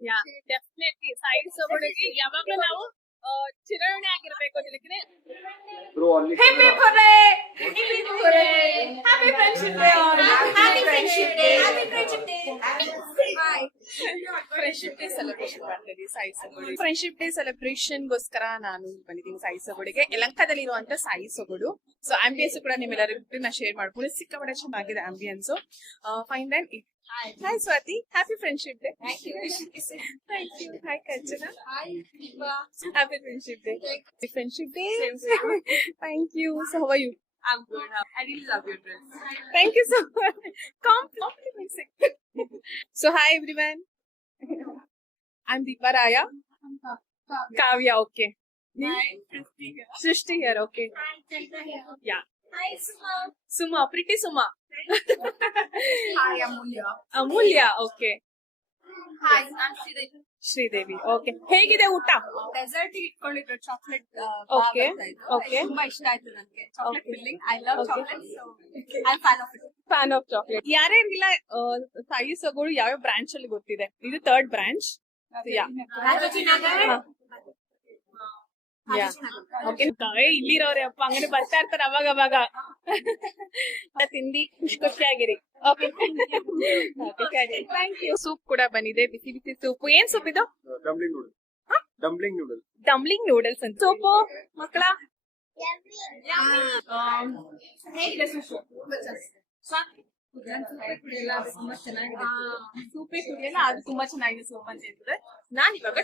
ಯಾ definitely Sai ಸೊಗಡಿಗೆ ಯಾವಾಗ್ಲೂ ನಾವು ಚಿರಋಣಿ ಆಗಿರ್ಬೇಕು ಅದಕ್ಕೆ ಫ್ರೆಂಡ್ಶಿಪ್ ಡೇ ಸೆಲೆಬ್ರೇಷನ್ ಮಾಡ್ತಿದ್ದೀವಿ ಸಾಯಿ ಸೊಗಡು. ಫ್ರೆಂಡ್ಶಿಪ್ ಡೇ ಸೆಲೆಬ್ರೇಷನ್ ಗೋಸ್ಕರ ನಾನು ಬಂದಿದ್ದೀನಿ ಸಾಯಿ ಸೊಗಡಿಗೆ. ಯಲಹಂಕದಲ್ಲಿ ಇರುವಂತ ಸಾಯಿ ಸೊಗಡು. ಸೊ ಆಂಬಿಯನ್ಸ್ ಕೂಡ ನಿಮ್ಮೆಲ್ಲರಿಗೂ ನಾ ಶೇರ್ ಮಾಡ್ಕೊಂಡು ಸಿಕ್ಕಾಪಟ್ಟೆ ಚೆನ್ನಾಗಿದೆ ambience. Fine then Hi Swati, happy friendship day. Thank you. Thank you. Hi Kanchana. Hi Deepa. Happy friendship day. Happy friendship day. Same to you. Thank you. So how are you? I'm good. I really love your dress. Thank you so much. Compliments. So hi everyone. I'm Deepa Raya. Kavya, okay. Hi, Srishti here. Srishti here, okay. Hi, Chanta here. Yeah. Hi, Suma. Suma, pretty Suma. Hi, Amulya. Amulya, okay. Hi, I'm Sridevi. Sridevi, okay. ಹೇಗಿದೆ ಊಟ? Dessert ಇಟ್ಕೊಂಡಿದ್ರು chocolate. Okay, okay. ತುಂಬಾ ಇಷ್ಟ ಆಯ್ತು ನನಗೆ. Chocolate filling. I love Okay. chocolate, so I'm fan of it. Fan of chocolate. ಯಾರ್ಯಾರಿಗಿಲ್ಲ ಸಾಯಿ ಸೊಗಡು ಯಾವ branch ಅಲ್ಲಿ ಗೊತ್ತಿದೆ? ಇದು 3rd ಬ್ರಾಂಚ್. ಇಲ್ಲಿರೋರೆ ಅಪ್ಪ ಅಂಗಡಿ ಬರ್ತಾ ಇರ್ತಾರೆ ಅವಾಗ ಅವಾಗ. ತಿಂಡಿ ಖುಷಿಯಾಗಿರಿ. Okay thank you. ಸೂಪ್ ಕೂಡ ಬಂದಿದೆ, ಬಿಸಿ ಬಿಸಿ ಸೂಪ್. ಏನ್ ಸೂಪ್ ಇದು? ಡಂಬ್ಲಿಂಗ್ ನೂಡಲ್ಸ್ ಅಂತ. ಸೂಪು ಮಕ್ಕಳ ಸೂಪೇ ಕುಡಿಯಲ್ಲ, ಅದು ತುಂಬಾ ಚೆನ್ನಾಗಿದೆ ಸೂಪ್ ಅಂತ ಹೇಳ್ತಾರೆ. ನಾನ್ ಇವಾಗ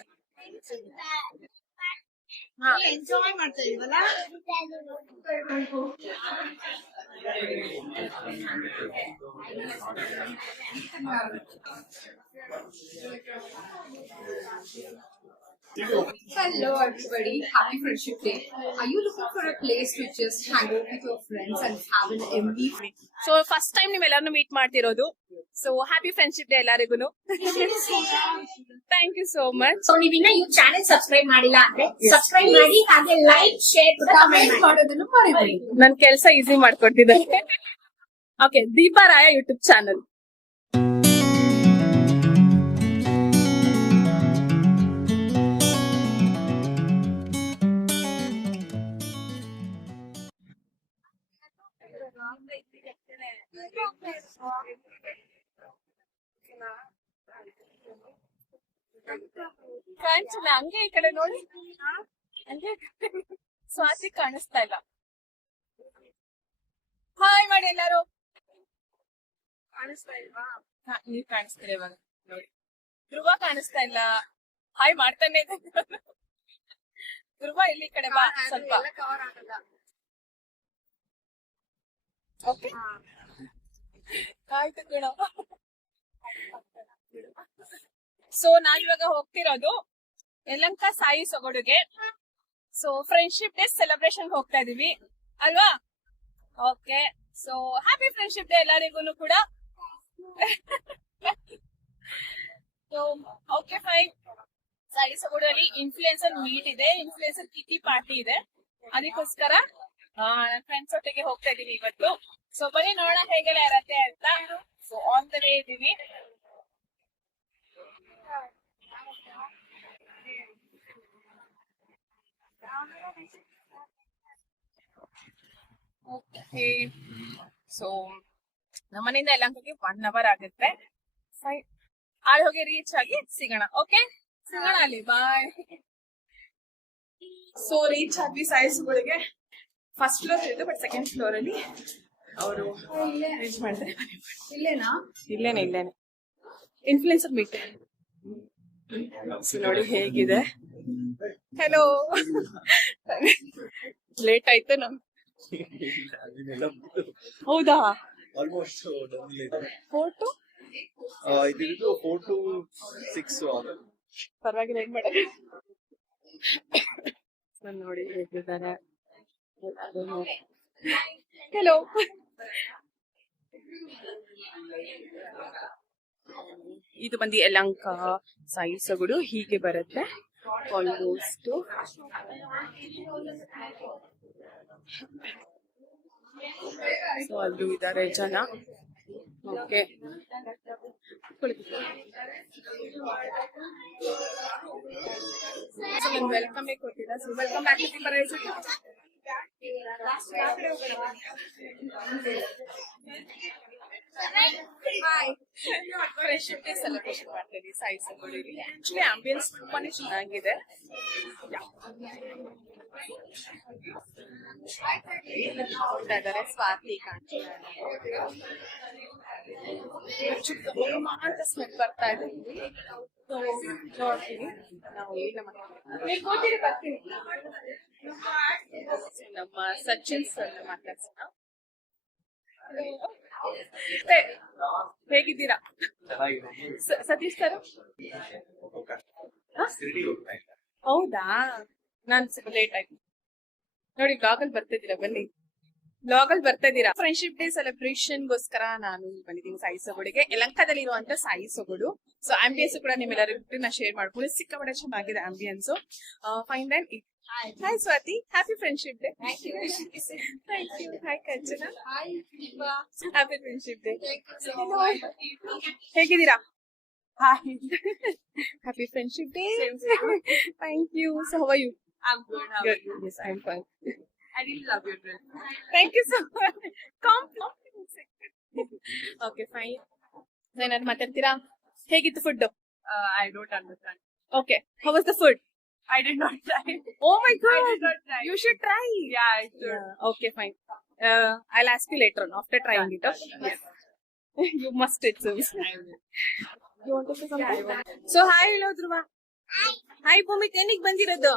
ಎಂಜಾಯ್ ಮಾಡ್ತಾ ಇದೀವಲ್ಲ. Hello everybody, happy Friendship Day. Are you looking for a place to just hang out with your friends and have an MV? So first time ನೀವೆಲ್ಲರನ್ನು ಮೀಟ್ ಮಾಡ್ತಿರೋದು. ಸೊ ಹ್ಯಾಪಿ ಫ್ರೆಂಡ್ಶಿಪ್ ಡೇ ಎಲ್ಲರಿಗೂ. Thank you so much. So ನೀವಿನ್ನ ಈ channel subscribe ಮಾಡಿಲ್ಲ ಅಂದ್ರೆ subscribe ಮಾಡಿ, ಹಾಗೆ like share comment ಮಾಡೋದನ್ನು ಮರಿಬೇಡಿ. ನನ್ ಕೆಲಸ ಈಸಿ ಮಾಡ್ಕೊಡ್ತಿದ್ದಾರೆ. ಓಕೆ, ದೀಪಾ ರಾಯ ಯೂಟ್ಯೂಬ್ ಚಾನಲ್. ಕಾಣಿಸಿಲ್ಲ, ಹಂಗೆ ಈ ಕಡೆ ನೋಡಿ. ಹಂಗೆ ಸ್ವಾತಿ ಕಾಣಿಸ್ತಾ ಇಲ್ಲ. ಹಾಯ್ ಮಾಡಿ ಎಲ್ಲಾರು. ಕಾಣಿಸ್ತಾ ಇಲ್ವಾ? ನೀವ್ ಕಾಣಿಸ್ತೀರ ಇವಾಗ ನೋಡಿ. ಧ್ರುವ ಕಾಣಿಸ್ತಾ ಇಲ್ಲ. ಹಾಯ್ ಮಾಡ್ತಾನೆ ಇದೆ. ಧ್ರುವ ಇಲ್ಲಿ ಈ ಕಡೆ ಬಾ ಸ್ವಲ್ಪ. ಕವರ್ ಆಗಲ್ಲ. ಓಕೆ ಆಯ್ತು ಕಣ. ಸೊ ನಾವಿವಾಗ ಹೋಗ್ತಿರೋದು ಯಲಹಂಕ ಸಾಯಿ ಸೊಗಡುಗೆ. ಸೊ ಫ್ರೆಂಡ್ಶಿಪ್ ಡೇ ಸೆಲೆಬ್ರೇಷನ್ ಹೋಗ್ತಾ ಇದೀವಿ ಅಲ್ವಾ? Okay, so happy friendship day ಎಲ್ಲರಿಗೂ ಕೂಡ. So okay fine. ಸಾಯಿ ಸೊಗಡಲ್ಲಿ ಇನ್ಫ್ಲುಯೆನ್ಸರ್ ಮೀಟ್ ಇದೆ, ಇನ್ಫ್ಲುಯೆನ್ಸರ್ ಕಿಟಿ ಪಾರ್ಟಿ ಇದೆ. ಅದಕ್ಕೋಸ್ಕರ ನನ್ನ ಫ್ರೆಂಡ್ಸ್ ಒಟ್ಟಿಗೆ ಹೋಗ್ತಾ ಇದೀವಿ ಇವತ್ತು. ಸೊ ಬನ್ನಿ ನೋಡೋಣ ಹೇಗೆಲ್ಲ ಇರತ್ತೆ ಅಂತ. ಸೊ ಆನ್ ದ ವೇ ಇದೀವಿ. ಓಕೆ, ಸೊ ನಮ್ಮನೆಯಿಂದ ಯಲಹಂಕಕ್ಕೆ 1 hour ಆಗುತ್ತೆ. ಅಲ್ಲಿ ಹೋಗಿ ರೀಚ್ ಆಗಿ ಸಿಗೋಣ. ಓಕೆ, ಸಿಗೋಣ ಅಲ್ಲಿ. ಬಾಯ್. ಸೊ ರೀಚ್ ಆದ್ವಿ ಸಾಯಿ ಸೊಗಡಿಗೆ. ಫಸ್ಟ್ ಫ್ಲೋರ್ ಇದ್ದು, ಬಟ್ ಸೆಕೆಂಡ್ ಫ್ಲೋರ್ ಅಲ್ಲಿ ಅವರು ರೀಚ್ ಮಾಡಿದ್ರೆ. ಇಲ್ಲೇನೆ ಇನ್ಫ್ಲುಯೆನ್ಸರ್ ಮೀಟ್. ನೋಡಿ ಹೇಗಿದೆ. ಹೆಲೋ, ಲೇಟ್ ಆಯ್ತು ನಮ್. ಹೌದಾ? ಆಲ್ಮೋಸ್ಟ್ 4 to 6 ಪರವಾಗಿಲ್ಲ, ಏನ್ ಮಾಡೋದು. ನೋಡಿ ಹೇಗಿದ್ದಾರೆ. ಹೆಲೋ. ಇದು ಬಂದು ಯಲಹಂಕ ಸಾಯಿ ಸೊಗಡು. ಹೀಗೆ ಬರುತ್ತೆ ಆಲ್ಮೋಸ್ಟ್. ಸೊ ಅಲ್ಲೂ ಇದ್ದಾರೆ ಜನ. ಓಕೆ, ವೆಲ್ಕಮ್ ಕೊಟ್ಟಿಲ್ಲ. So welcome back to paradise. Friendship day celebration ಮಾಡ್ತಾ ಇದೀವಿ ಸಾಯಿ ಸಂಗೊಳ್ಳಿಲಿ. ಆಕ್ಚುಲಿ ಆಂಬಿಯನ್ಸ್ ತುಂಬಾನೇ ಚೆನ್ನಾಗಿದೆ. ನೋಡ್ತಾ ಇದಾರೆ ಸ್ವಾತಿ ಕಾಣ್ತಿದ್ದಾರೆ. ಅಂತ ಸ್ಮೆಲ್ ಬರ್ತಾ ಇದೆ. ನೋಡ್ತೀನಿ ನಾವು ಇಲ್ಲ ಬರ್ತೀನಿ. ನಮ್ಮ ಸಚಿನ್ ಸರ್ ಮಾತಾಡ್ಸೋಣ. ಹೇಗಿದ್ದೀರಾ ಸತೀಶ್ ಸರ್? ಹೌದಾ, ನಾನ್ ಸ್ವಲ್ಪ ಲೇಟ್ ಆಯ್ತು ನೋಡಿ. ಬ್ಲಾಗಲ್ಲಿ ಬರ್ತಿದ್ದೀರಾ, ಬನ್ನಿ ಬ್ಲಾಗಲ್ಲಿ ಬರ್ತಾ ಇದ್ದೀರಾ. ಫ್ರೆಂಡ್ಶಿಪ್ ಡೇ ಸೆಲೆಬ್ರೇಷನ್ ಗೋಸ್ಕರ ನಾನು ಬಂದಿದ್ದೀನಿ ಸಾಯಿ ಸೊಗಡಿಗೆ, ಯಲಹಂಕದಲ್ಲಿ ಇರುವಂತ ಸಾಯಿ ಸೊಗಡು. ಸೊ ಆಂಬಿಯನ್ಸ್ ಕೂಡ ನಿಮ್ಮೆಲ್ಲರಿಗೂ ನಾ ಶೇರ್ ಮಾಡ್ಬೋದು. ಸಿಕ್ಕಾಪಟ್ಟೆ ಚೆನ್ನಾಗಿದೆ ambience. Fine then. Hi Swathi, happy friendship day. Thank you. Hi Kanchana, happy friendship day. ಹೇಗಿದ್ದೀರಾ? Hi, happy friendship day. Thank you. So how are you? I'm good. How are you? Yes, I'm fine. I really love your dress. Thank you so much. Compliments. Okay, fine. ಏನಾದ್ರು ಮಾತಾಡ್ತೀರಾ? ಹೇಗಿತ್ತು food? I don't understand. Okay, how was the food? I did not try. Oh my god, I did not try. you should try. Yeah, I should. Okay, fine. I'll ask you later on after trying it. Yes. You must it, so. You want to say something? Yeah, so hi, hello Dhruva. Hi Bhumik, ಏನಿಗೆ ಬಂದಿರೋದು?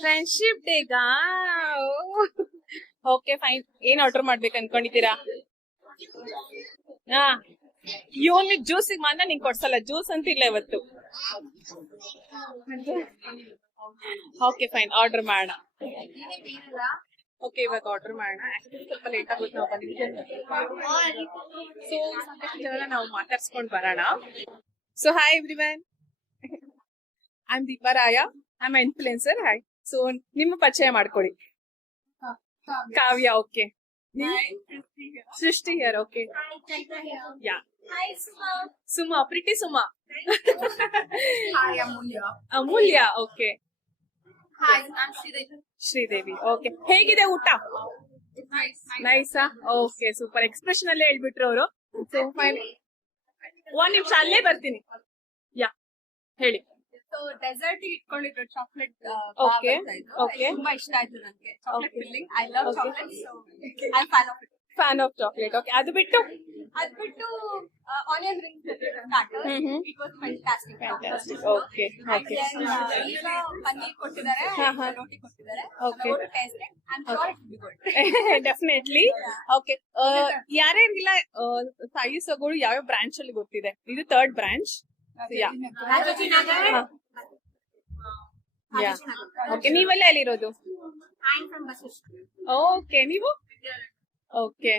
Friendship ಡೇಗಾ? Okay fine. ಏನ್ order ಮಾಡ್ಬೇಕು ಅನ್ಕೊಂಡಿದ್ದೀರಾ? ಹಾ, ಇವನು ಜ್ಯೂಸಿಗೆ ಮಾತ್ರ ನಿಂಗೆ ಕೊಡ್ಸಲ್ಲ. ಜ್ಯೂಸ್ ಅಂತ ಇಲ್ಲ ಇವತ್ತು. ಓಕೆ ಫೈನ್, ಆರ್ಡರ್ ಮಾಡೋಣ. ಓಕೆ, ಇವಾಗ ಆರ್ಡರ್ ಮಾಡೋಣ. ಆಕ್ಚುಲಿ ಸ್ವಲ್ಪ ಲೇಟ್ ಆಗುತ್ತೆ ನಾವು ಬಂದಿದ್ದೀವಿ. ಸೊ ಸಾಕಷ್ಟು ಜನ ನಾವು ಮಾತಾಡ್ಸ್ಕೊಂಡು ಬರೋಣ. So hi everyone, I am Deepa Raya. I am influencer. Hi. So ನಿಮ್ಮ ಪರಿಚಯ ಮಾಡ್ಕೊಳ್ಳಿ. Kavya. Okay. Srishti here. Okay. Yeah. Suma, pretty Suma. Hi, Amulya. Amulya. Okay. Hi, I'm Sridevi. Sridevi. Okay. ಹೇಗಿದೆ ಊಟ? It's nice. ನೈಸಾ? Okay, super. ಎಕ್ಸ್ಪ್ರೆಷನ್ ಅಲ್ಲೇ ಹೇಳ್ಬಿಟ್ರು ಅವರು. ಸೊ ಫೈನ್, ಒಂದ್ ನಿಮಿಷ ಅಲ್ಲೇ ಬರ್ತೀನಿ. ಯಾ, ಹೇಳಿ. So dessert ಇಟ್ಕೊಂಡಿದ್ರು ಚಾಕ್ಲೇಟ್. Okay, okay. ತುಂಬಾ ಇಷ್ಟ ಆಯ್ತು ನನಗೆ chocolate Okay. Filling. I love Okay. chocolate, so I'm fan of it. Fan of chocolate. Okay, ಅದು ಬಿಟ್ಟು ಅದ್ಬಿಟ್ಟು onion rings starter. Mhm. It was fantastic. Fantastic. Okay, okay. ಈಗ ಪನ್ನೀರ್ ಕೊಟ್ಟಿದ್ದಾರೆ, Uh-huh. ರೋಟಿ ಕೊಟ್ಟಿದ್ದಾರೆ. Okay. Taste I'm sure it will be good. Definitely. Okay, ಯಾರ್ಯಾರಿಗಿಲ್ಲ ಸಾಯಿ ಸೊಗಡು ಯಾವ್ಯಾವ branch ಅಲ್ಲಿ ಗೊತ್ತಿದೆ? ಇದು ಥರ್ಡ್ ಬ್ರಾಂಚ್. ರಾಜಾಜಿನಗರ್. ಓಕೆ, ನೀವೆಲ್ಲ ಎಲ್ಲಿರೋದು? I'm from Basishki. ಓಕೆ, ನೀವು? ಓಕೆ,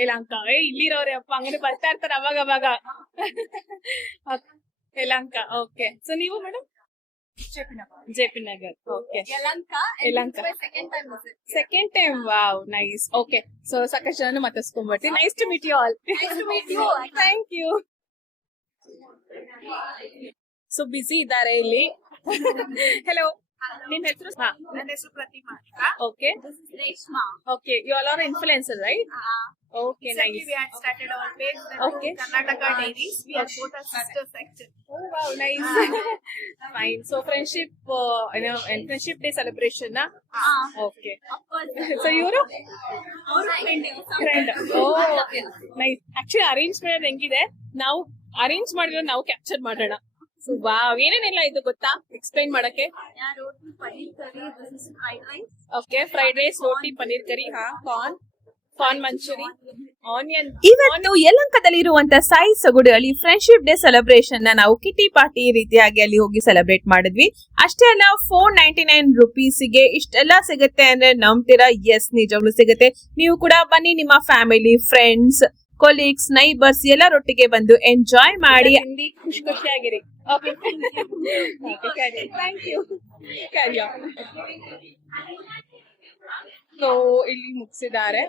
ಯಲಹಂಕ. ಇಲ್ಲಿರೋರೆ ಅಪ್ಪ, ಹಂಗಾರೆ ಬರ್ತಾ ಇರ್ತಾರೆ ಅವಾಗ ಅವಾಗ. ಯಲಹಂಕ. ಓಕೆ, ಸೊ ನೀವು madam? JP Nagar. Okay, Yelahanka. Yelahanka. It's my second time visit. Second time. Wow, nice. Okay, so ಸಾಕಷ್ಟು ಜನ ಮಾತಾಡ್ಸ್ಕೊಂಡ್ಬರ್ತೀನಿ. Nice to meet you all. Nice to meet you. Thank you. So busy ಇದ್ದಾರೆ ಇಲ್ಲಿ. Hello, ನಿಮ್ ಹೆಸರು? ನನ್ನ ಹೆಸರು Pratima. Okay, This is Reshma. Okay. You all are influencer, right? Okay, Recently nice. we had started our page. Okay. Karnataka Dairies. We are both a sister section. Oh wow, nice. Fine. So friendship, friendship day celebration, na? Okay. Of course. So you're Our friend. Oh, nice. Actually, arrange ಮಾಡೋದು ಹೆಂಗಿದೆ? ನಾವು arrange ಮಾಡಿದ್ರೆ ನಾವು capture ಮಾಡೋಣ. So wow, ಏನೇನೆಲ್ಲ ಇದು ಗೊತ್ತಾ explain ಮಾಡಕ್ಕೆ? Roti, paneer curry. This is fried rice. Okay, fried rice, ರೋಟಿ, ಪನ್ನೀರ್ ಕರಿ, ಹಾ, ಕಾರ್ನ್ ಮಂಚೂರಿ, ಆನಿಯನ್. ಇವತ್ತು ಯಲಹಂಕದಲ್ಲಿ ಇರುವಂತ ಸಾಯಿ ಸೊಗಡು ಅಲ್ಲಿ ಫ್ರೆಂಡ್ಶಿಪ್ ಡೇ ಸೆಲೆಬ್ರೇಷನ್ ನ ನಾವು ಕಿಟಿ ಪಾರ್ಟಿ ರೀತಿಯಾಗಿ ಅಲ್ಲಿ ಹೋಗಿ ಸೆಲೆಬ್ರೇಟ್ ಮಾಡಿದ್ವಿ. ಅಷ್ಟೇ ಅಲ್ಲ, 499 ರುಪೀಸ್ಗೆ ಇಷ್ಟೆಲ್ಲ ಸಿಗುತ್ತೆ ಅಂದ್ರೆ ನಂಬ್ತೀರಾ? ಎಸ್, ನಿಜವಾಗ್ಲೂ ಸಿಗುತ್ತೆ. ನೀವು ಕೂಡ ಬನ್ನಿ, ನಿಮ್ಮ ಫ್ಯಾಮಿಲಿ, ಫ್ರೆಂಡ್ಸ್, ಕೊಲೀಗ್ಸ್, ನೈಬರ್ಸ್ ಎಲ್ಲರೊಟ್ಟಿಗೆ ಬಂದು ಎಂಜಾಯ್ ಮಾಡಿ ಹಿಂದಿ ಖುಷಿಯಾಗಿರಿ. Okay, thank you. Carry on. So ಇಲ್ಲಿ ಮುಗಿಸಿದ್ದಾರೆ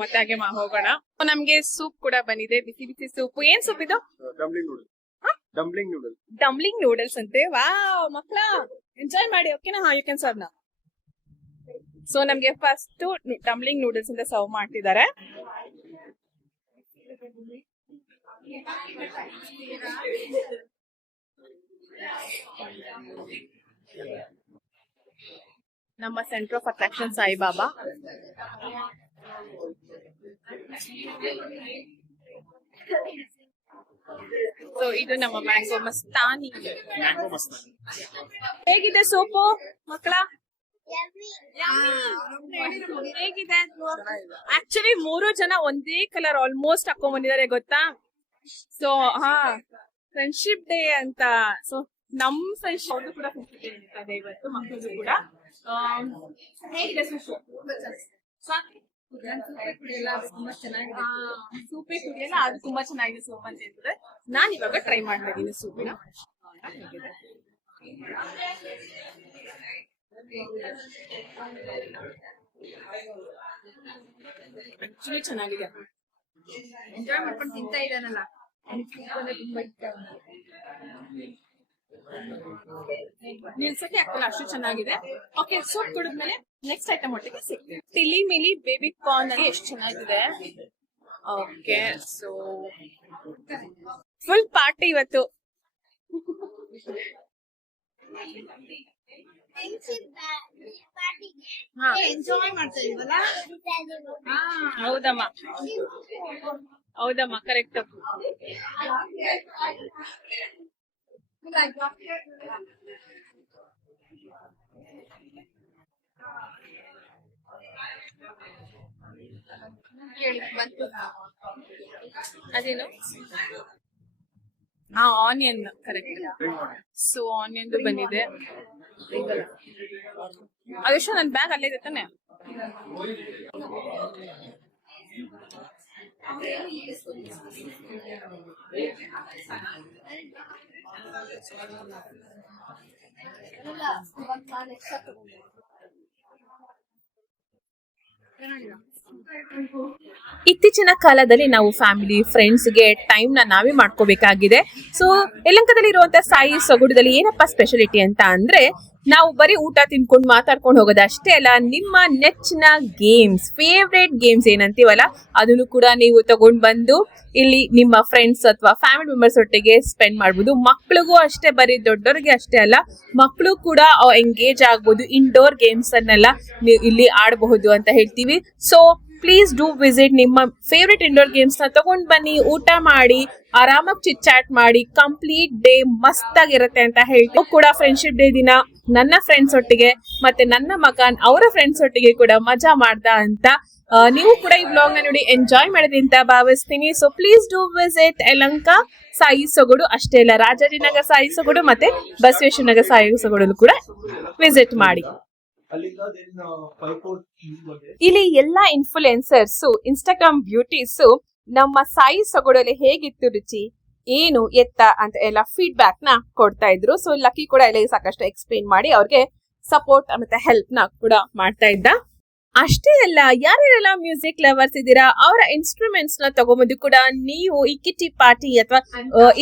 ಮತ್ತೆ ಹಾಗೆ ಹೋಗೋಣ. ನಮ್ಗೆ ಸೂಪ್ ಕೂಡ ಬಂದಿದೆ, ಬಿಸಿ ಬಿಸಿ ಸೂಪ್. ಏನ್ ಸೂಪ್ ಇದು? Dumpling noodle. Dumpling noodle. Dumpling noodles ಅಂತೆ. ವಾವ್ ಮಕ್ಕಳ ಎಂಜಾಯ್ ಮಾಡಿ. ಓಕೆನಾ? ಯು ಕ್ಯಾನ್ ಸರ್ವ್ ನಾ. ಸೊ ನಮ್ಗೆ ಫಸ್ಟ್ ಡಂಬ್ಲಿಂಗ್ ನೂಡಲ್ಸ್ ಅಂತ ಸರ್ವ್ ಮಾಡ್ತಿದ್ದಾರೆ. ನಮ್ಮ centre of attraction Saibaba. So ಇದು ನಮ್ಮ ಮ್ಯಾಂಗೋ ಮಸ್ತಾನಿ. ಮ್ಯಾಂಗೋ ಮಸ್ತಾನಿ. ಹೇಗಿದೆ ಸೂಪು ಮಕ್ಕಳ? ಹೇಗಿದೆ? ಆಕ್ಚುಲಿ 3 ಜನ ಒಂದೇ ಕಲರ್ ಆಲ್ಮೋಸ್ಟ್ ಹಾಕೊಂಡ್ ಬಂದಿದ್ದಾರೆ ಗೊತ್ತಾ? ಸೊ ಫ್ರೆಂಡ್ಶಿಪ್ ಡೇ ಅಂತ. ಸೊ ನಮ್ ಫ್ರೆಂಡ್ಶಿಪ್ ಅವ್ರದ್ದು ಕೂಡ ಫ್ರೆಂಡ್ಶಿಪ್ ಡೇ ಇರ್ತದೆ ಇವತ್ತು, ಮಕ್ಕಳದು ಕೂಡ. ಹೇಗಿದೆ ಸೂಪೇ ಕುಡಿಯಲ್ಲ, ಅದು ತುಂಬಾ ಚೆನ್ನಾಗಿದೆ ಸೂಪ್ ಅಂತ ಹೇಳ್ತಾರೆ. ನಾನ್ ಇವಾಗ ಟ್ರೈ ಮಾಡ್ತಾ ಇದ್ದೀನಿ ಸೂಪಿನ. ಆಕ್ಚುಲಿ ಚೆನ್ನಾಗಿದೆ. ಎಂಜಾಯ್ ಮಾಡ್ಕೊಂಡು ತಿಂತಾ ಇದ್ದಾನಲ್ಲ, ತುಂಬಾ ಇಷ್ಟ. ನಿಲ್ಸಕ್ಕೆ ಆಗ್ತಿಲ್ಲ, ಅಷ್ಟು ಚೆನ್ನಾಗಿದೆ. ಓಕೆ, ಸೂಪ್ ಕುಡಿದ್ಮೇಲೆ ನೆಕ್ಸ್ಟ್ ಐಟಮ್ ಒಟ್ಟಿಗೆ ಸಿಗ್ತೀವಿ. ತಿಳಿ ಮಿಲಿ ಬೇಬಿ ಕಾರ್ನ್ ಅಲ್ಲಿ ಎಷ್ಟು ಚೆನ್ನಾಗಿದೆ. ಓಕೆ, ಸೊ ಫುಲ್ ಪಾರ್ಟಿ ಇವತ್ತು. ಎಂಜಾಯ್ ಮಾಡ್ತಾ ಇದೀವಲ್ಲ. ಹೌದಮ್ಮ, ಹೌದಮ್ಮ, ಕರೆಕ್ಟ್. ಅದೇನು? Onion, correct. ಸೊ ಆನಿಯನ್ ಬಂದಿದೆ. ಅದೆಷ್ಟು ನನ್ನ ಬ್ಯಾಗ್ ಅಲ್ಲೇ ಇದೆ ತಾನೆ? ಇತ್ತೀಚಿನ ಕಾಲದಲ್ಲಿ ನಾವು ಫ್ಯಾಮಿಲಿ ಫ್ರೆಂಡ್ಸ್ಗೆ ಟೈಮ್ ನಾವೇ ಮಾಡ್ಕೋಬೇಕಾಗಿದೆ. ಸೊ ಯಲಹಂಕದಲ್ಲಿ ಇರುವಂತ ಸಾಯಿ ಸೊಗಡದಲ್ಲಿ ಏನಪ್ಪಾ ಸ್ಪೆಷಾಲಿಟಿ ಅಂತ ಅಂದ್ರೆ, ನಾವು ಬರೀ ಊಟ ತಿನ್ಕೊಂಡು ಮಾತಾಡ್ಕೊಂಡು ಹೋಗೋದು ಅಷ್ಟೇ ಅಲ್ಲ, ನಿಮ್ಮ ನೆಚ್ಚಿನ ಗೇಮ್ಸ್, ಫೇವ್ರೇಟ್ ಗೇಮ್ಸ್ ಏನಂತೀವಲ್ಲ, ಅದನ್ನು ಕೂಡ ನೀವು ತಗೊಂಡ್ ಬಂದು ಇಲ್ಲಿ ನಿಮ್ಮ ಫ್ರೆಂಡ್ಸ್ ಅಥವಾ ಫ್ಯಾಮಿಲಿ ಮೆಂಬರ್ಸ್ ಒಟ್ಟಿಗೆ ಸ್ಪೆಂಡ್ ಮಾಡ್ಬೋದು. ಮಕ್ಳಿಗೂ ಅಷ್ಟೇ, ಬರೀ ದೊಡ್ಡವರಿಗೆ ಅಷ್ಟೇ ಅಲ್ಲ, ಮಕ್ಕಳು ಕೂಡ ಎಂಗೇಜ್ ಆಗ್ಬೋದು. ಇಂಡೋರ್ ಗೇಮ್ಸ್ ಅನ್ನೆಲ್ಲ ನೀವು ಇಲ್ಲಿ ಆಡಬಹುದು ಅಂತ ಹೇಳ್ತೀವಿ. So please do visit. ನಿಮ್ಮ ಫೇವ್ರೆಟ್ ಇಂಡೋರ್ ಗೇಮ್ಸ್ ನ ತಗೊಂಡ್ ಬನ್ನಿ, ಊಟ ಮಾಡಿ, ಆರಾಮಾಗಿ ಚಿಟ್ ಚಾಟ್ ಮಾಡಿ. ಕಂಪ್ಲೀಟ್ ಡೇ ಮಸ್ತ್ ಆಗಿರುತ್ತೆ ಅಂತ ಹೇಳ್ತೀವಿ. ಕೂಡ ಫ್ರೆಂಡ್ಶಿಪ್ ಡೇ ದಿನ ನನ್ನ ಫ್ರೆಂಡ್ಸ್ ಒಟ್ಟಿಗೆ ಮತ್ತೆ ನನ್ನ ಮಗ ಅವರ ಫ್ರೆಂಡ್ಸ್ ಒಟ್ಟಿಗೆ ಕೂಡ ಮಜಾ ಮಾಡ್ತಾ ಅಂತ ನೀವು ಕೂಡ ಈ ಬ್ಲಾಗ್ ನ ನೋಡಿ ಎಂಜಾಯ್ ಮಾಡಿದ್ರಿ ಅಂತ ಭಾವಿಸ್ತೀನಿ. So please do visit Yelahanka Sai ಸೊಗಡು. ಅಷ್ಟೇ ಅಲ್ಲ, ರಾಜಾಜಿನಗರ ಸಾಯಿ ಸೊಗಡು ಮತ್ತೆ ಬಸವೇಶ್ವರ ನಗರ ಸಾಯಿ ಸೊಗಡು ಕೂಡ ವಿಸಿಟ್ ಮಾಡಿ. ಇಲ್ಲಿ ಎಲ್ಲಾ ಇನ್ಫ್ಲುಯೆನ್ಸರ್ಸ್, ಇನ್ಸ್ಟಾಗ್ರಾಮ್ ಬ್ಯೂಟೀಸ್ ನಮ್ಮ ಸಾಯಿ ಸೊಗಡಲ್ಲಿ ಹೇಗಿತ್ತು ರುಚಿ, ಏನು ಎತ್ತ ಅಂತ ಎಲ್ಲ ಫೀಡ್ಬ್ಯಾಕ್ ನ ಕೊಡ್ತಾ ಇದ್ರು. ಸೊ ಲಕ್ಕಿ ಕೂಡ ಎಲ್ಲ ಸಾಕಷ್ಟು ಎಕ್ಸ್ಪ್ಲೇನ್ ಮಾಡಿ ಅವ್ರಿಗೆ ಸಪೋರ್ಟ್ ಮತ್ತೆ ಹೆಲ್ಪ್ ನ ಕೂಡ ಮಾಡ್ತಾ ಇದ್ದ. ಅಷ್ಟೇ ಅಲ್ಲ, ಯಾರ್ಯಾರೆಲ್ಲ ಮ್ಯೂಸಿಕ್ ಲವರ್ಸ್ ಇದ್ದೀರಾ ಅವರ ಇನ್ಸ್ಟ್ರೂಮೆಂಟ್ಸ್ ನ ತಗೊಂಬಂದು ಕೂಡ ನೀವು ಈ ಕಿಟಿ ಪಾರ್ಟಿ ಅಥವಾ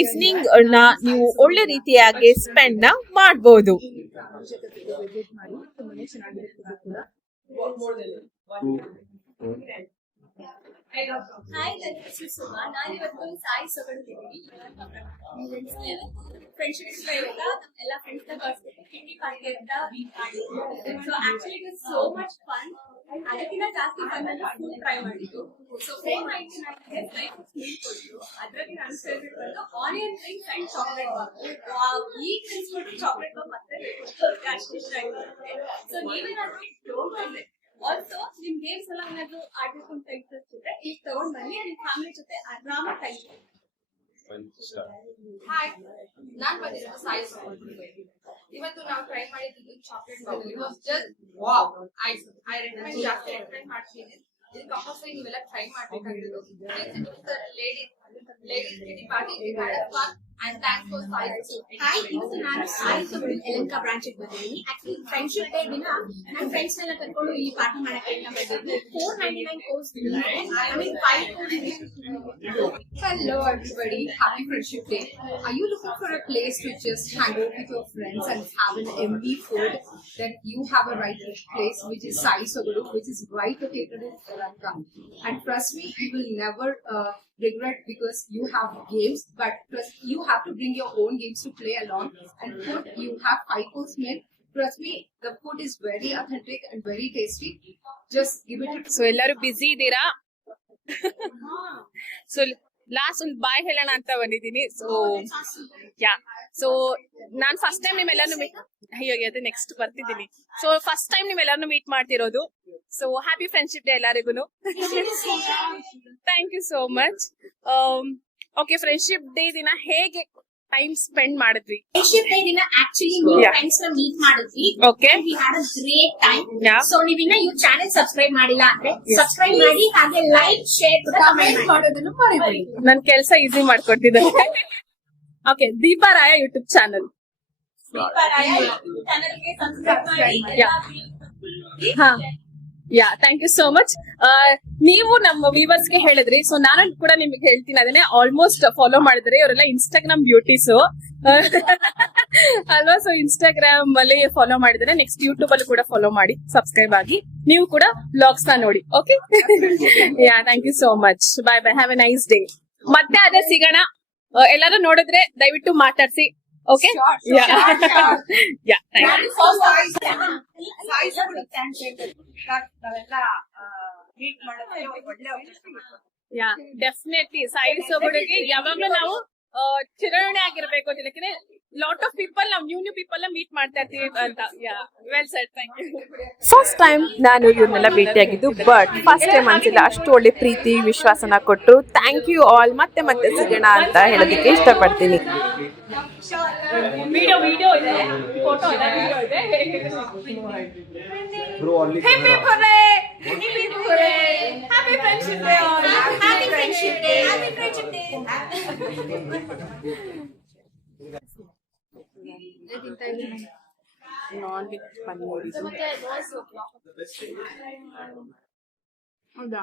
ಈವ್ನಿಂಗ್ ನ ನೀವು ಒಳ್ಳೆ ರೀತಿಯಾಗಿ ಸ್ಪೆಂಡ್ ನ ಮಾಡಬಹುದು. Hi, this is Suma. ನಾನಿವತ್ತು ಸಾಯಿ ಸೊಗಡಿದ್ದೀವಿ. ಫ್ರೆಂಡ್ಶಿಪ್ ಎಲ್ಲ ಫ್ರೆಂಡ್ಸ್ ನ ಕಳ್ಸ್ಬಿಟ್ಟು ಕಿಟಿ ಪಾರ್ಟಿ ಅಂತ ಮಾಡಿದ್ವಿ. So actually it was so much fun. ಅದಕ್ಕಿಂತ ಜಾಸ್ತಿ ಫನ್ ಅಂತ ಫುಡ್ ಟ್ರೈ ಮಾಡಿದ್ದು. ಸೊ 499 ಕೊಟ್ಟರು. ಅದರಲ್ಲಿ ನನ್ನ ಫೇವ್ರೆಟ್ ಬಂದು onion rings and chocolate bar. ಈ ತಿನ್ಸ್ಬಿಟ್ಟು ಚಾಕ್ಲೇಟ್ ಬಾರ್ ಮತ್ತೆ ಅಷ್ಟು ಇಷ್ಟ ಆಯ್ತು. ಸೊ ನೀವೇನಾದ್ರೂ ಡೋಂಟ್ ಬಂದ್ರೆ ಆಲ್ಸೋ ನಿಮ್ ಗೇಮ್ಸ್ ಎಲ್ಲ ಏನಾದ್ರು ಆಡ್ಬೇಕು ಅಂತ ಇಂಟ್ರೆಸ್ಟ್ ಇದ್ರೆ ಈಗ ತಗೊಂಡ್ ಬನ್ನಿ, ನಿಮ್ ಫ್ಯಾಮಿಲಿ ಜೊತೆ ಆರಾಮ ಟೈಮ್. ಹಾಯ್, ನಾನ್ ಬಂದಿರೋದು ಸಾಯಿ ಸೊಗಡು. ಇವತ್ತು ನಾವು ಟ್ರೈ ಮಾಡಿದ್ದು chocolate bar. It was just wow. I recommend, ಜಾಸ್ತಿ ರೆಕಮೆಂಡ್ ಮಾಡ್ತೀನಿ. ಇದು ಕಂಪಲ್ಸರಿ ನೀವೆಲ್ಲ ಟ್ರೈ ಮಾಡ್ಬೇಕಾಗಿರೋದು. Ladies Ladies kitty party, we had a fun and thanks for size. Hi, ಇವತ್ತು ನಾನು ಸಾಯಿ ಸೊಗಡು ಯಲಹಂಕ ಬ್ರಾಂಚ್ ಬಂದಿದ್ದೀನಿ. ಆಕ್ಚುಲಿ ಫ್ರೆಂಡ್ಶಿಪ್ ಡೇ ದಿನ ನನ್ನ ಫ್ರೆಂಡ್ಸ್ ನೆಲ್ಲ ಕರ್ಕೊಂಡು ಇಲ್ಲಿ ಪಾರ್ಟಿ ಮಾಡಕ್ಕೆ ಅಂತ ಬಂದಿದ್ದೀನಿ. 499 course I mean 5 course. Hello everybody, happy Friendship Day. Are you looking for a place to just hang out with your friends and have an MB food? Then you have a right place, which is Sai Sogudu, which is right located in Yelahanka. And trust me, you will never regret because you have games, but you have to bring your own games to play along. And food, you have 5-course meal. Trust me, the food is very authentic and very tasty. Just give it a so ಎಲ್ಲರೂ ಬಿಸಿ ಇದ್ದೀರಾ? So last ಒಂದು ಬಾಯ್ ಹೇಳೋಣ ಅಂತ ಬಂದಿದ್ದೀನಿ. So ನಾನ್ first time ನಿಮ್ಮೆಲ್ಲರೂ ಅಯ್ಯೋ ಅದೇ ನೆಕ್ಸ್ಟ್ ಬರ್ತಿದ್ದೀನಿ. ಸೊ ಫಸ್ಟ್ ಟೈಮ್ ನಿಮ್ಮೆಲ್ಲರೂ ಮೀಟ್ ಮಾಡ್ತಿರೋದು. ಸೊ ಹ್ಯಾಪಿ ಫ್ರೆಂಡ್ಶಿಪ್ ಡೇ ಎಲ್ಲರಿಗೂ. Thank you so much. Okay, friendship day ದಿನ ಹೇಗೆ ಟೈಮ್ ಸ್ಪೆಂಡ್ ಮಾಡಿದ್ವಿ? ಫ್ರೆಂಡ್ಶಿಪ್ ಡೇ ದಿನ ಆಕ್ಚುಲಿ ನ್ಯೂ ಫ್ರೆಂಡ್ಸ್ ನ ಮೀಟ್ ಮಾಡಿದ್ವಿ. Okay, we had a great time. Yeah. So ನೀವಿನ್ನ ಈ ಚಾನೆಲ್ ಸಬ್ಸ್ಕ್ರೈಬ್ ಮಾಡಿಲ್ಲ ಅಂದ್ರೆ ಸಬ್ಸ್ಕ್ರೈಬ್ ಮಾಡಿ, ಹಾಗೆ ಲೈಕ್ ಶೇರ್ ಕಮೆಂಟ್ ಮಾಡೋದನ್ನು ಮರಿಬೇಡಿ. ನನ್ ಕೆಲಸ ಈಸಿ ಮಾಡ್ಕೊಟ್ಟಿದ್ದಾರೆ. ಓಕೆ, ದೀಪಾ ರಾಯ ಯೂಟ್ಯೂಬ್ ಚಾನಲ್. ಚಾನೆಲ್ಗೆ ಸಬ್ಸ್ಕ್ರೈಬ್ ಮಾಡಿ. ಹಾ, ಯಾ, ಥ್ಯಾಂಕ್ ಯು ಸೋ ಮಚ್. ನೀವು ನಮ್ಮ ವ್ಯೂವರ್ಸ್ ಗೆ ಹೇಳಿದ್ರಿ, ಸೊ ನಾನು ಕೂಡ ನಿಮಗೆ ಹೇಳ್ತೀನಿ ಅದನ್ನೇ. ಆಲ್ಮೋಸ್ಟ್ ಫಾಲೋ ಮಾಡಿದ್ರೆ ಇವರೆಲ್ಲ ಇನ್ಸ್ಟಾಗ್ರಾಮ್ ಬ್ಯೂಟೀಸ್ ಅಲ್ವಾ? ಸೊ ಇನ್ಸ್ಟಾಗ್ರಾಮ್ ಅಲ್ಲಿ ಫಾಲೋ ಮಾಡಿದ್ರೆ ನೆಕ್ಸ್ಟ್ ಯೂಟ್ಯೂಬ್ ಅಲ್ಲಿ ಕೂಡ ಫಾಲೋ ಮಾಡಿ, ಸಬ್ಸ್ಕ್ರೈಬ್ ಆಗಿ ನೀವು ಕೂಡ ವ್ಲಾಗ್ಸ್ ನ ನೋಡಿ. Okay, yeah, thank you so much. Bye bye, have a nice day. ಮತ್ತೆ ಅದೇ ಸಿಗೋಣ. ಎಲ್ಲರೂ ನೋಡಿದ್ರೆ ದಯವಿಟ್ಟು ಮಾತಾಡ್ಸಿ. Okay, yeah, thank you. Yeah, definitely Sai ಸೊಗಡಿಗೆ ಯಾವಾಗ್ಲೂ ನಾವು ಚಿರಣೆ ಆಗಿರ್ಬೇಕು. ಯಾಕಂದ್ರೆ ಲಾಟ್ ಆಫ್ ಪೀಪಲ್ ನಾವು ನ್ಯೂ ಪೀಪಲ್ ಮೀಟ್ ಮಾಡ್ತಾ ಇರ್ತೀವಿ ಅಂತ. Yeah, well said, thank you. First time ನಾನು ಇವ್ರನ್ನೆಲ್ಲ ಭೇಟಿಯಾಗಿದ್ದು, ಬಟ್ ಫಸ್ಟ್ ಟೈಮ್ ಅನ್ಸಿಲ್ಲ. ಅಷ್ಟು ಒಳ್ಳೆ ಪ್ರೀತಿ ವಿಶ್ವಾಸನ ಕೊಟ್ಟರು. Thank you all. ಮತ್ತೆ ಮತ್ತೆ ಸಿಗೋಣ ಅಂತ ಹೇಳೋದಕ್ಕೆ ಇಷ್ಟಪಡ್ತೀನಿ. ವಿಡಿಯೋ ಇದೆ, ಫೋಟೋ ಇದೆ, ವಿಡಿಯೋ ಇದೆ. Happy friendship day. Happy friendship day. Happy friendship day. ಹೌದಾ?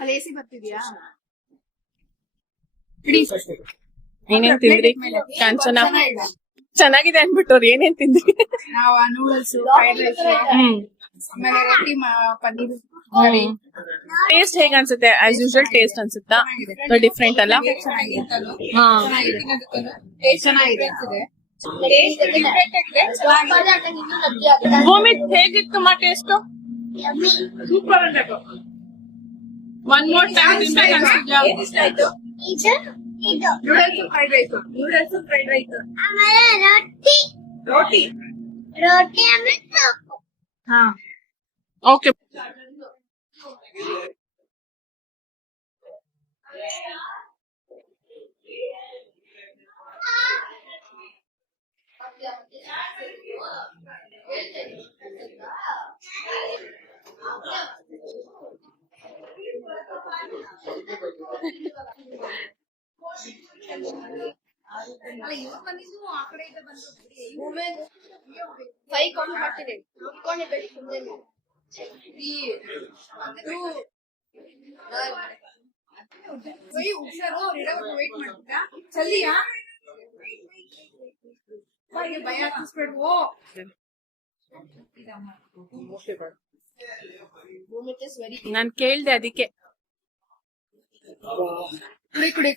ಅಲ್ಲಿ ಎಸಿ ಬರ್ತಿದ್ಯಾ? ಏನೇನ್ ತಿಂದ್ರಿ? ಕಾಂಚನ ಚೆನ್ನಾಗಿದೆ ಅನ್ಬಿಟ್ಟವ್ರು ಏನೇನ್ ತಿಂದ್ರಿ? ನಾವು ನೂಡಲ್ಸ್, ಫ್ರೈಡ್ ರೈಸ್, ಆಮೇಲೆ ರೊಟ್ಟಿ, ಪನ್ನೀರ್ ಕರಿ. ಟೇಸ್ಟ್ ಹೇಗ್ ಅನ್ಸುತ್ತೆ? ಆಸ್ ಯೂಶುವಲ್ ಟೇಸ್ಟ್ ಅನ್ಸುತ್ತಾ? ಡಿಫ್ರೆಂಟ್ ಅಲ್ಲ? ಚೆನ್ನಾಗಿದೆ. ಭೂಮಿತ್ ಹೇಗಿತ್ತು ಮಾ ಟೇಸ್ಟ್? ಸೂಪರ್ ಅನ್ಬೇಕು. ಒನ್ ಮೋರ್ ಟೈಮ್ ತಿನ್ಬೇಕು ಅನ್ಸಿದ್ಯಾ? Noodles, fried rice. Noodles, fried rice, ಆಮೇಲೆ ರೋಟಿ. ಆಮೇಲೆ ಹಾ, ಓಕೆ. ಅಲ್ಲ ಇವ್ರು ಬಂದಿದ್ದು ಆ ಕಡೆಯಿಂದ ಬಂದು ಕೈ ಕೊಂಡು ಮಾಡ್ತೀನಿ ಇಟ್ಕೊಂಡಿರ್ಬೇಕು ಸುಮ್ಮನೆ ಹುಷಾರು. ಅವ್ರು ಇಡೋವರೆಗೂ ವೇಟ್ ಮಾಡ್ತಿದ್ದ. ಚಲ್ಲಿಯಾ ಭಯ ಹಾಕಿಸ್ಬೇಡ್ವೋ. ನಾನ್ ಕೇಳ್ದೆ ಅದಕ್ಕೆ. ಕುಡಿ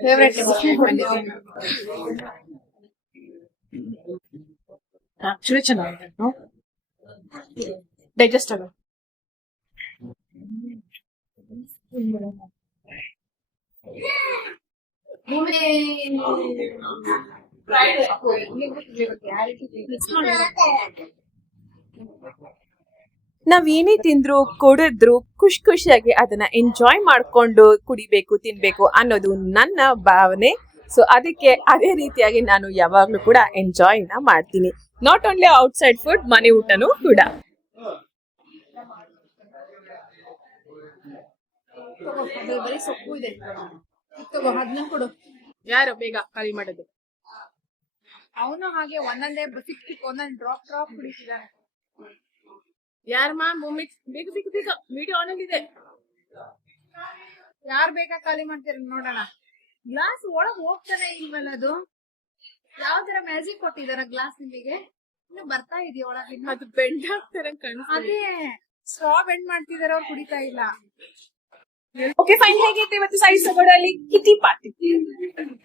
ಫೇವ್ರೆಟ್. ಆಕ್ಚುಲಿ ಚೆನ್ನಾಗಿದೆ. ಡೈಜೆಸ್ಟ್ ಆಗ ನಾವ್ ಏನೇ ತಿಂದ್ರು ಕುಡಿದ್ರು ಖುಷಿಯಾಗಿ ಅದನ್ನ ಎಂಜಾಯ್ ಮಾಡ್ಕೊಂಡು ಕುಡಿಬೇಕು, ತಿನ್ಬೇಕು ಅನ್ನೋದು ನನ್ನ ಭಾವನೆ. ಸೊ ಅದಕ್ಕೆ ಅದೇ ರೀತಿಯಾಗಿ ನಾನು ಯಾವಾಗ್ಲೂ ಕೂಡ ಎಂಜಾಯ್ ಮಾಡ್ತೀನಿ. ನಾಟ್ ಓನ್ಲಿ ಔಟ್ಸೈಡ್ ಫುಡ್, ಮನೆ ಊಟನೂ ಕೂಡ. ತಗೋ, ಅದ್ರಲ್ಲಿ ಬರೀ ಸೊಪ್ಪು ಇದೆ. ತಗೋ, ಅದನ್ನ ಕೊಡು. ಯಾರು ಬೇಗ ಖಾಲಿ ಮಾಡೋದು? ಅವನು ಹಾಗೆ ಒಂದೊಂದೇ ಸಿಕ್ ಒಂದೊಂದ್ ಡ್ರಾಪ್ ಕುಡಿತಿದ್ದಾನೆ. ಯಾರಮ್ಮ ಭೂಮಿ? ಬೇಗ ಬೇಗ ಬೇಗ, ವಿಡಿಯೋ ಆನ್ ಇದೆ. ಯಾರ್ ಬೇಕಾ ಖಾಲಿ ಮಾಡ್ತೀರ ನೋಡೋಣ. ಗ್ಲಾಸ್ ಒಳಗ್ ಹೋಗ್ತಾನೆ ಇಲ್ವಲ್ಲ ಅದು. ಯಾವ ತರ ಮ್ಯಾಜಿಕ್ ಕೊಟ್ಟಿದಾರ ಗ್ಲಾಸ್ ನಿಮಗೆ? ಇನ್ನು ಬರ್ತಾ ಇದೆಯಾ ಒಳಗಿನ್ನ? ಅದು ಬೆಂಡ್ ಆಗ್ತಾರೆ ಕಾಣಿಸ್ತಾ. ಅದೇ ಸ್ಟ್ರಾ ಬೆಂಡ್ ಮಾಡ್ತಿದಾರೆ, ಅವ್ರು ಕುಡಿತಾ ಇಲ್ಲ. Okay fine. ಹೇಗಿತ್ತು ಇವತ್ತು ಸಾಯಿ ಸೊಗಡಲ್ಲಿ ಕಿಟಿ ಪಾರ್ಟಿ?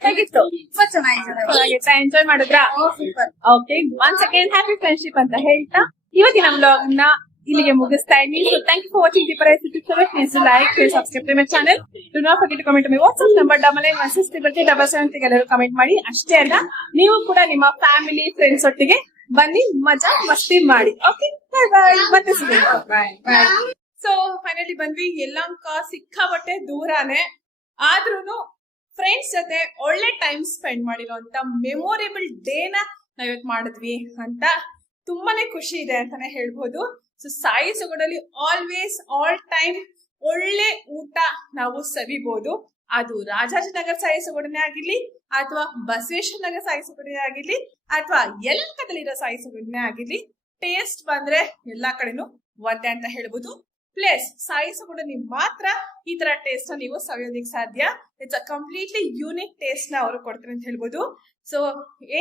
ಹೇಗಿತ್ತು? ತುಂಬಾ ಚೆನ್ನಾಗಿದೆ. ಎಂಜಾಯ್ ಮಾಡಿದ್ರಾ? Super. Okay, once again happy friendship ಅಂತ ಹೇಳ್ತಾ ಇವತ್ತಿನ ವ್ಲಾಗ್ ನ ಇಲ್ಲಿಗೆ ಮುಗಿಸ್ತಾ ಇದ್ದೀನಿ. So thank you for watching the ಪರಿಸ್ಥಿತಿ. Please like, share, subscribe to my channel. Do not forget to comment my WhatsApp number 99167777 ಎಲ್ಲರೂ ಕಮೆಂಟ್ ಮಾಡಿ. ಅಷ್ಟೇ ಅಲ್ಲ, ನೀವು ಕೂಡ ನಿಮ್ಮ ಫ್ಯಾಮಿಲಿ ಫ್ರೆಂಡ್ಸ್ ಒಟ್ಟಿಗೆ ಬನ್ನಿ, ಮಜಾ ಮಸ್ತಿ ಮಾಡಿ. ಓಕೆ, ಬಾಯ್ ಬಾಯ್. ಮತ್ತೆ ಸಿಗೋಣ. ಬಾಯ್ ಬಾಯ್. ಸೊ ಫೈನಲಿ ಬಂದ್ವಿ. ಯಲಹಂಕ ಸಿಕ್ಕಾಪಟ್ಟೆ ದೂರಾನೆ, ಆದ್ರೂನು ಫ್ರೆಂಡ್ಸ್ ಜೊತೆ ಒಳ್ಳೆ ಟೈಮ್ ಸ್ಪೆಂಡ್ ಮಾಡಿರೋಂತ ಮೆಮೊರೇಬಲ್ ಡೇನ ನಾವಿವತ್ತು ಮಾಡಿದ್ವಿ ಅಂತ ತುಂಬಾನೇ ಖುಷಿ ಇದೆ ಅಂತಾನೆ ಹೇಳ್ಬೋದು. ಸೊ ಸಾಯಿ ಸೊಗಡಲ್ಲಿ ಆಲ್ವೇಸ್ ಆಲ್ ಟೈಮ್ ಒಳ್ಳೆ ಊಟ ನಾವು ಸವಿಬಹುದು. ಅದು ರಾಜಾಜಿನಗರ ಸಾಯಿ ಸೊಗಡನೆ ಆಗಿರ್ಲಿ, ಅಥವಾ ಬಸವೇಶ್ವರ ನಗರ ಸಾಯಿ ಸೊಗಡನೆ ಆಗಿರ್ಲಿ, ಅಥವಾ ಯಲಹಂಕದಲ್ಲಿರೋ ಸಾಯಿ ಸೊಗಡನೆ ಆಗಿರ್ಲಿ, ಟೇಸ್ಟ್ ಬಂದ್ರೆ ಎಲ್ಲಾ ಕಡೆನೂ ಒಂದೇ ಅಂತ ಹೇಳ್ಬೋದು. ಪ್ಲಸ್ ಸಾಯಿ ಸೊಗಡಲ್ಲಿ ಮಾತ್ರ ಈ ತರ ಟೇಸ್ಟ್ ನ ನೀವು ಸವಿಯೋದಿಕ್ ಸಾಧ್ಯ. It's a completely unique taste ನ ಅವರು ಕೊಡ್ತಾರೆ ಅಂತ ಹೇಳ್ಬೋದು. ಸೊ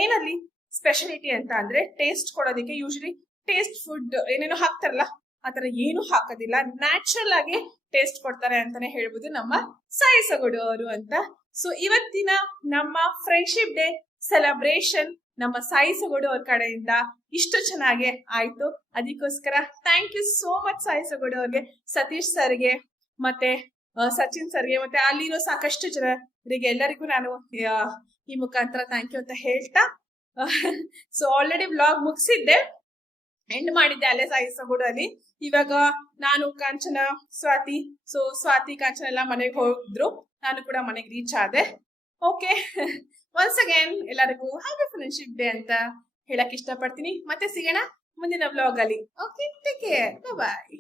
ಏನಲ್ಲಿ ಸ್ಪೆಷಾಲಿಟಿ ಅಂತ ಅಂದ್ರೆ ಟೇಸ್ಟ್ ಕೊಡೋದಕ್ಕೆ ಯೂಶಲಿ ಟೇಸ್ಟ್ ಫುಡ್ ಏನೇನೋ ಹಾಕ್ತಾರಲ್ಲ, ಆತರ ಏನು ಹಾಕೋದಿಲ್ಲ, ನ್ಯಾಚುರಲ್ ಆಗಿ ಟೇಸ್ಟ್ ಕೊಡ್ತಾರೆ ಅಂತಾನೆ ಹೇಳ್ಬೋದು ನಮ್ಮ ಸಾಯಿ ಸೊಗಡು ಅವರು ಅಂತ. ಸೊ ಇವತ್ತಿನ ನಮ್ಮ ಫ್ರೆಂಡ್ಶಿಪ್ ಡೇ ಸೆಲೆಬ್ರೇಷನ್ ನಮ್ಮ ಸಾಯಿ ಸೊಗಡು ಅವ್ರ ಕಡೆಯಿಂದ ಇಷ್ಟು ಚೆನ್ನಾಗಿ ಆಯ್ತು. ಅದಕ್ಕೋಸ್ಕರ thank you so much Sai ಸೊಗಡು ಅವ್ರಿಗೆ, ಸತೀಶ್ ಸರ್ಗೆ, ಮತ್ತೆ ಸಚಿನ್ ಸರ್ಗೆ, ಮತ್ತೆ ಅಲ್ಲಿರೋ ಸಾಕಷ್ಟು ಜನರಿಗೆ ಎಲ್ಲರಿಗೂ ನಾನು ಈ ಮುಖಾಂತರ ಥ್ಯಾಂಕ್ ಯು ಅಂತ ಹೇಳ್ತಾ, ಸೊ ಆಲ್ರೆಡಿ ವ್ಲಾಗ್ ಮುಗಿಸಿದ್ದೆ, ಎಂಡ್ ಮಾಡಿದ್ದೆ ಅಲ್ಲೇ ಸಾಯಿ ಸೊಗಡು ಅಲ್ಲಿ. ಇವಾಗ ನಾನು ಕಾಂಚನ, ಸ್ವಾತಿ, ಸೊ ಸ್ವಾತಿ ಕಾಂಚನ ಎಲ್ಲ ಮನೆಗೆ ಹೋಗಿದ್ರು, ನಾನು ಕೂಡ ಮನೆಗೆ ರೀಚ್ ಆದೆ. ಓಕೆ, ಒನ್ಸ್ ಅಗೇನ್ ಎಲ್ಲರಿಗೂ ಹ್ಯಾಪಿ ಫ್ರೆಂಡ್ಶಿಪ್ ಡೇ ಅಂತ ಹೇಳಕ್ ಇಷ್ಟಪಡ್ತೀನಿ. ಮತ್ತೆ ಸಿಗೋಣ ಮುಂದಿನ ವ್ಲಾಗ್ ಅಲ್ಲಿ. ಓಕೆ, ಟೇಕ್ ಕೇರ್, ಬಾಯ್.